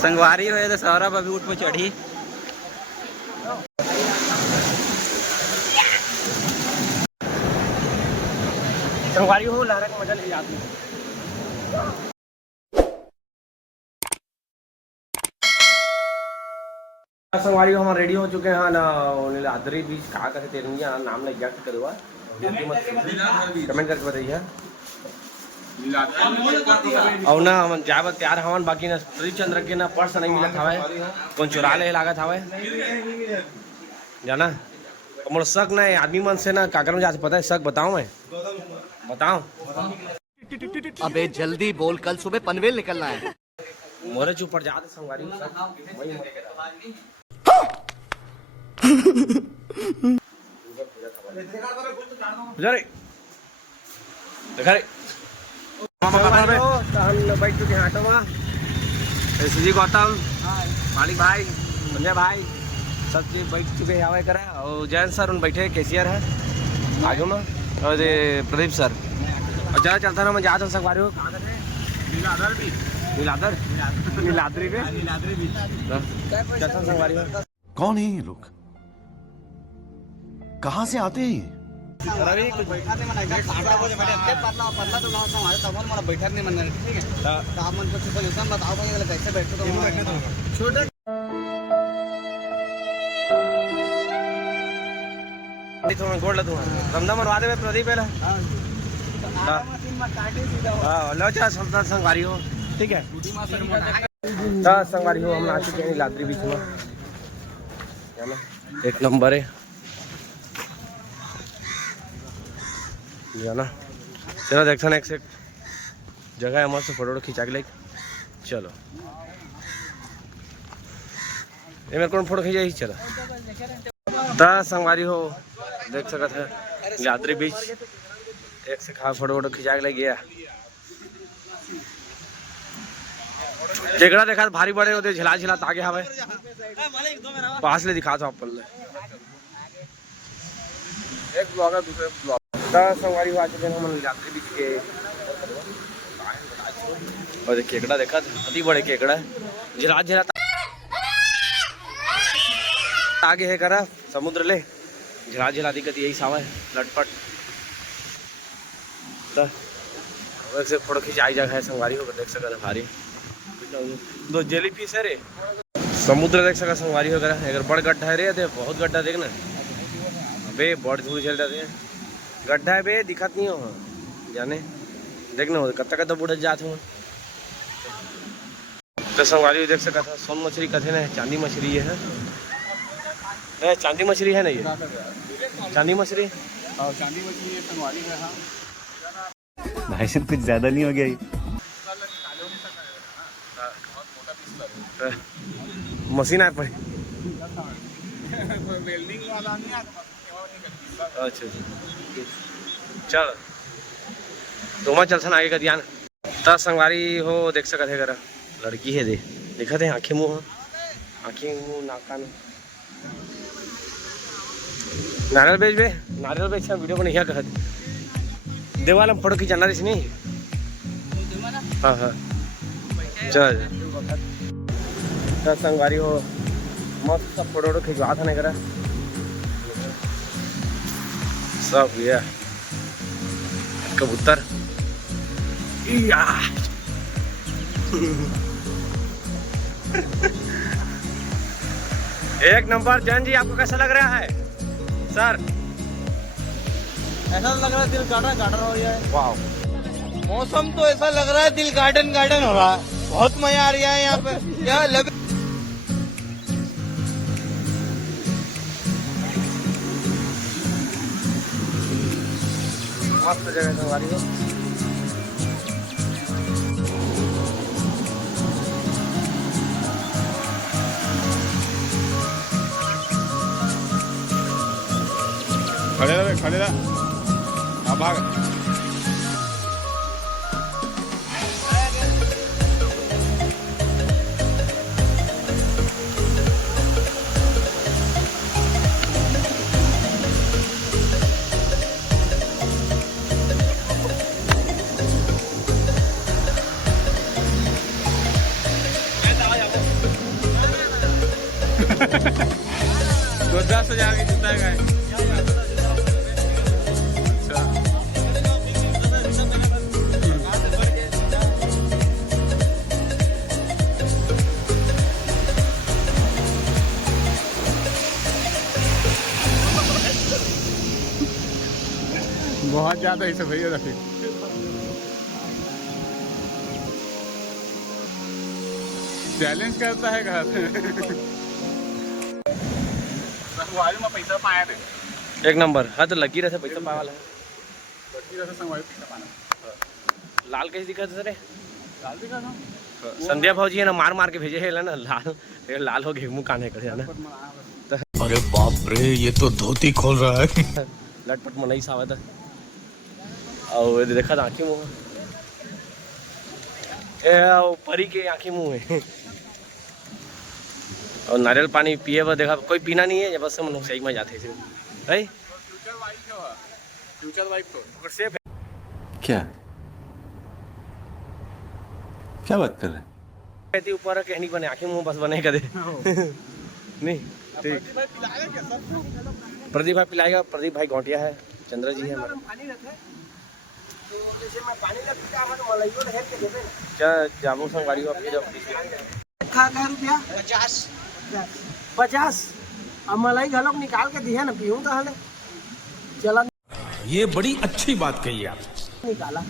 संगवारी हुए तो सौरभ अभी ऊँट पे चढ़ी। संगवारी हो लहरा का मजा ले आती है। संगवारी हम रेडी हो चुके हैं ना। नीलाद्री बीच कहाँ का तेरंगिया नाम लग गया करुआ कमेंट करके बताइए। और ना हम जावत तैयार हवन बाकी ना चंद्र के ना पर्स नहीं मिलत हवे कौन चुरा ले लागत हवे जाना मोर शक नहीं आदमी मन से ना काकर में जाते पता है शक बताऊं मैं बताऊं। अबे जल्दी बोल कल सुबह पनवेल निकलना है। मोरे चुप पड़ जाते संगवारी वही देखा रे हम बैठ चुके हैं ऑटो में। जी गौतम मालिक भाई संजय भाई सब चीज बैठ चुके हैं हवा करे और जैन सर उन बैठे कैशियर है आगे में और प्रदीप सर और ज़्यादा चलता ना मैं जहाँ चल संगवारी हो नीलाद्री संगवारी। कौन है ये लोग कहाँ से आते हैं? रवि कुछ बैठा नहीं मना पतला तो ना हमारे तब मन बैठा नहीं मन ठीक है तो आप मन कुछ सोल्यूशन बताओ भाई कैसे बैठो तो छोटे थोड़ा गोड़ ला दूंगा रमदा मरवा दे प्रदीप है हां लो जा संगवारी हो ठीक है संगवारी हो हम आ चुके हैं नीलाद्री बीच में एक नंबर है जाना चलो देखते हैं एक से जगह है मस्त फोटो खिंचा के लेके चलो ये मेरे को फोटो खींचा ही चलो संगवारी हो देख सकते हैं नीलाद्री बीच एक से खा फोटो खिंचा के ले गया केकड़ा देखा भारी बड़े होते झिला झिला तागे हवे पास ले दिखा था अपन एक ब्लॉगर दूसरे ब्लॉग संगवारी हुआ चुके हम नीलाद्री बीच के और केकड़ा देखा अति बड़े केकड़ा झिला झिला आगे है करा समुद्र ले झिला झिला दिक्कत यही सावा है लटपट वैसे फोटो खिंचाई जगह है संगवारी होकर देख सकते भारी दो जेली फिश है रे समुद्र देख सका संगवारी वगैरह अगर बड़ गड्ढा है रे बहुत गड्ढा देखना अबे बड़ धूल चल जाते हैं गड्ढा है बे दिखत नहीं हो जाने देखना हो कत्ता कत्ता बुढ़ जाते हो तो संगवारी देख सका था सोन मछली कथे ना चांदी मछली ये है चांदी मछली है ना ये चांदी मछली और चांदी मछली ये संगवारी है। हाँ भाई साहब कुछ ज्यादा नहीं हो गया ये मशीन है पर वेल्डिंग वाला नहीं आता अच्छा चल तो चल सन आगे का ध्यान त संगवारी हो देख सकते है करा लड़की है दे देखते हैं आँखें मुँह नाक कान नारियल बेच बे नारियल बेच वीडियो को नहीं कहते देवाल फोटो खींचाना रही नहीं हाँ हाँ चल संगवारी हो मस्त सब फोटो खिंचवा था नहीं करा सब ये कबूतर एक नंबर। जैन जी आपको कैसा लग रहा है सर? ऐसा लग रहा है दिल गार्डन हो रहा है। वाह मौसम तो ऐसा लग रहा है दिल गार्डन हो रहा है। बहुत मजा आ रहा है यहाँ पे क्या लग मस्त जगह संगवारी हो खड़े रहा भाग ज्यादा ही सब भैया रफी चैलेंज करता है घर संगवारी में पैसा पाया थे एक नंबर। हाँ तो लकी रहे पैसा पाए वाला है। संगवारी पैसा पाना लाल कैसे दिखा था सर? लाल दिखा था संध्या भाजी है ना मार मार के भेजे है ना लाल लाल हो गए मुँह काने कर ना अरे बाप रे, ये तो धोती खोल रहा है। लटपट मनई सा था और देखा था आँखी मुँह परी के आँखी मुँह है। और नारियल पानी पिए बस देखा कोई पीना नहीं है बस हम लोग सही में जाते हैं भाई। फ्यूचर वाइफ तो सेफ है क्या क्या बात कर रहे हैं? कहती ऊपर कहनी बने आँखी मुँह बस बने कर दे नहीं ठीक। प्रदीप भाई पिलाएगा। प्रदीप भाई गौटिया है। चंद्र जी है क्या जामू संगवारी हो आपके जब रुपया 50 अब मलाई घलोक निकाल के दिया ना पीऊँ तो हले चला ये बड़ी अच्छी बात कही आप। निकाला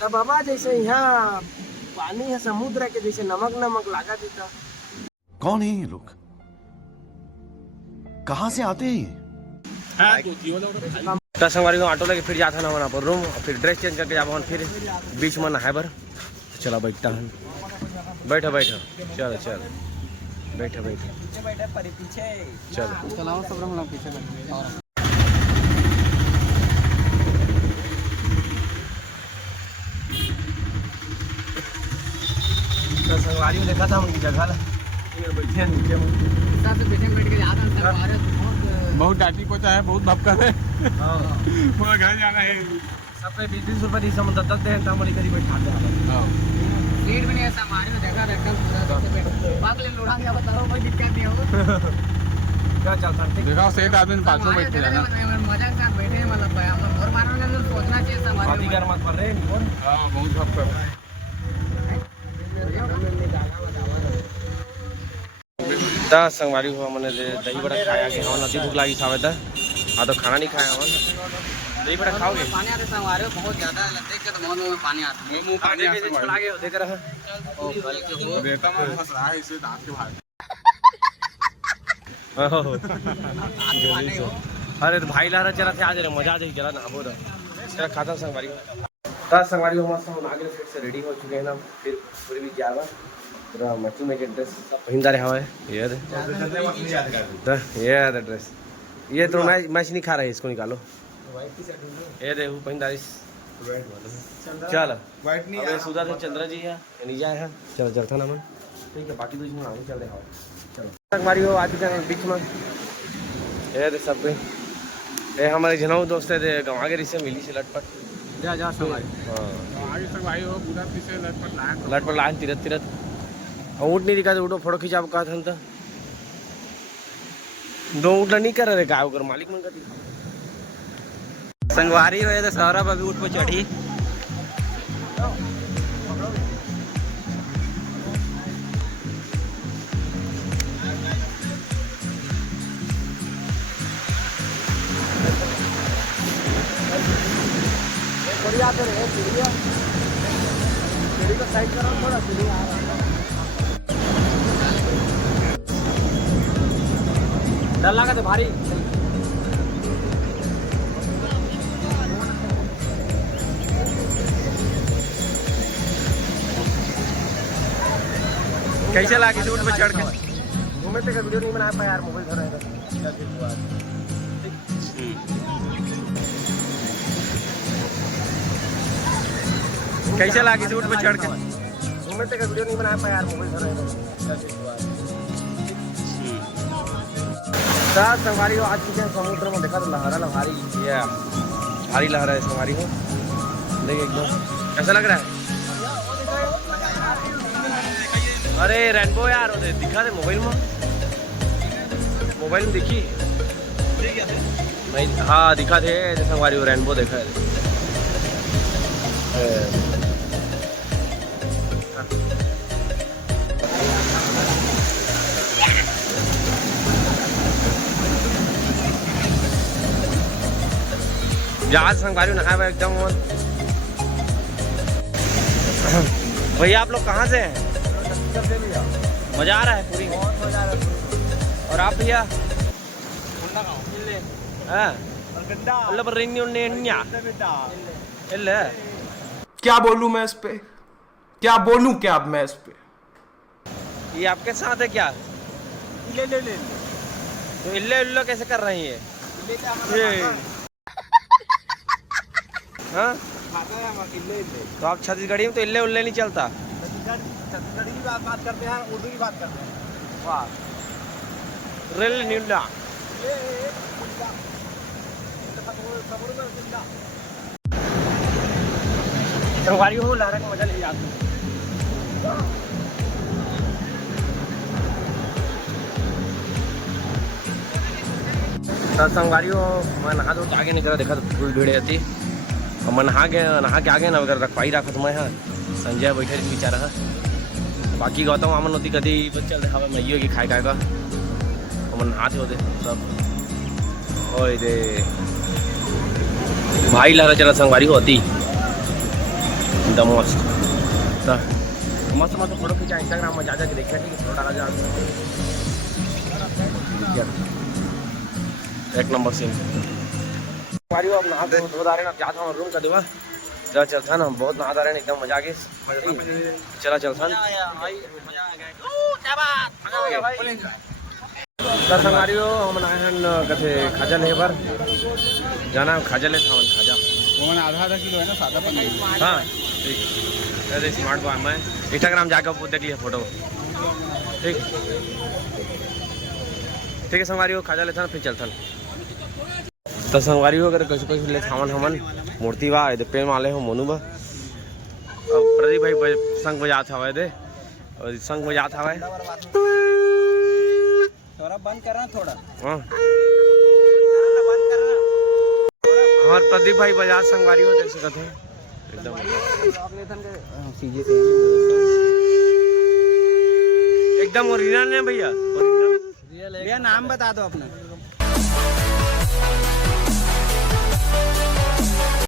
तब बाबा जैसे यहाँ पानी है समुद्र के जैसे नमक नमक लगा देता। कौन है ये लोग? कहाँ से आते हैं ये? संगवारी को ऑटो लेके फिर जाता ना वहाँ पर रूम फिर ड्रेस चेंज करके जावा फिर बीच में नहाए बर। चला बैठता है बैठो बैठो चलो चलो बैठो बैठो चलो चलाओ सब लोग पीछे संगवारी में देखा था उनकी जगह बैठे नीचे बैठ के ज्यादा बहुत डांटी पोता है बहुत भपका है पूरा घर जाना है सबके 20-20 रुपये दी समुद्र तक दे हमारी करीब बैठाते हैं सीट भी नहीं ऐसा हमारे में देखा रहता बाग ले लोड़ा नहीं बता कोई दिक्कत नहीं होगा क्या चलता है देखा सेठ आदमी पाछो बैठ के जाना मजा के साथ बैठे हैं मतलब हम और मारने में सोचना चाहिए हमारे शादी कर मत कर रहे नहीं हाँ बहुत भपका दस संगवारी हुआ मैंने दही बड़ा खाया कि हाँ नदी भूख लगी खावे था। हाँ तो खाना नहीं खाया हमारे दही बड़ा खाओगे पानी आते हमारे बहुत ज्यादा देख के तो मुंह में पानी आता है मुंह पानी कैसे छुड़ा के देख रहा आ देता मैं फंस रहा है इसे दांत के भाग अरे तो भाई ला रहा चला थे आज रे मजा आ जाए चला ना बोल रहा खाता संगवारी दस संगवारी हो मस्त हम आगे फिर से रेडी हो चुके हैं ना फिर पूरी भी जाएगा पूरा मची में ड्रेस पहिंदा रहा है ये ये ड्रेस ये तो मैच नहीं खा रहा है इसको निकालो ये देखो पहिंदा चल अबे सुधा से चंद्र जी है नीजा है चल चलता ना मन ठीक है बाकी दूसरी आगे चल रहे चलो संगवारी हो आज के बीच में ये दे सब ये हमारे जनऊ दोस्त है गंवा के रिश्ते मिली से लटपट जा जा संगवारी हाँ आगे तक भाई हो पूरा पीछे लटपट लाइन तिरत तिरत ऊँट नहीं दिखा उठो फोटो खिंचाव कहा था तो दो ऊँट नहीं कर रहे गाँव कर मालिक मन का संगवारी हो तो सौरभ अभी ऊँट पे चढ़ी बढ़िया तो रहे चिड़िया चिड़ी को साइड करो थोड़ा चिड़िया आ रहा है डर लगा तो भारी कैसे लागे ऊँट पे चढ़ के घूमे तक वीडियो नहीं बना पाया यार मोबाइल धरा कैसे लागे ऊँट पे चढ़ के घूमे तक वीडियो नहीं बना पाया यार मोबाइल धरा संगवारी हो आज की समुद्र में देखा तो लहरा लहारी ये भारी लहरा है संगवारी हो देख एकदम कैसा लग रहा है। अरे रेनबो यार दिखा दे मोबाइल में दिखी नहीं हाँ दिखा थे संगवारी हो रेनबो देखा है जहाज संगवारी नहाए हुए एकदम। भैया आप लोग कहाँ से हैं? मजा आ रहा है पूरी में? और आप भैया? क्या बोलूं मैं इस पे, क्या बोलूं क्या अब मैं इस पे। ये आपके साथ है क्या? तो इल्ले उल्लो कैसे कर रही है ये? हाँ? तो आप छत्तीसगढ़ी में तो इल्ले उल्ले नहीं चलता। छत्तीसगढ़ी की बात करते हैं, उर्दू की बात करते हैं। वाह, रिल न्यूला। संगवारी हो लहरा का मजा नहीं आता। संगवारी हो मैं नहा दो तो आगे निकला देखा तो फुल भीड़ थी। और मैं नहा के आगे ना अगर रख पाई रखा तो मैं हाँ संजय बैठे बेचारा है। बाकी गौतम आमन होती कभी बस चल देखा मैं ये खाए खाएगा और मैं नहाते होते सब। ओए दे भाई लहरा चला संगवारी होती एकदम मस्त। तो मस्त मस्त फोटो खींचा इंस्टाग्राम में जा के देखा ठीक है, फोटो डाला जा एक नंबर सीन। संगवारी हो अब नहा धो रहे ना जाता हूँ रूम का देवा चल चलता ना बहुत नहा रहे एकदम मजा आ गई। चला चलता सर संगवारी हो हम नहाए कथे खाजा ले पर जाना खाजा ले था खाजा वो मैंने आधा किलो है ना सादा पनीर। हाँ ठीक अरे स्मार्ट बॉय मैं इंस्टाग्राम जाकर देख लिया फोटो ठीक ठीक है। संगवारी हो खाजा लेता फिर चलता तो संगवारी हो अगर कुछ ले थावन हमन मूर्ति बा पेड़ माले हो मोनू बा और प्रदीप भाई संग बजात हवे दे और संग बजात हवे थोड़ा बंद करना थोड़ा। हाँ बंद करना। हमारे प्रदीप भाई बजाज संगवारी हो देख सकते हैं एकदम एकदम ओरिजिनल है भैया। भैया नाम बता दो अपना।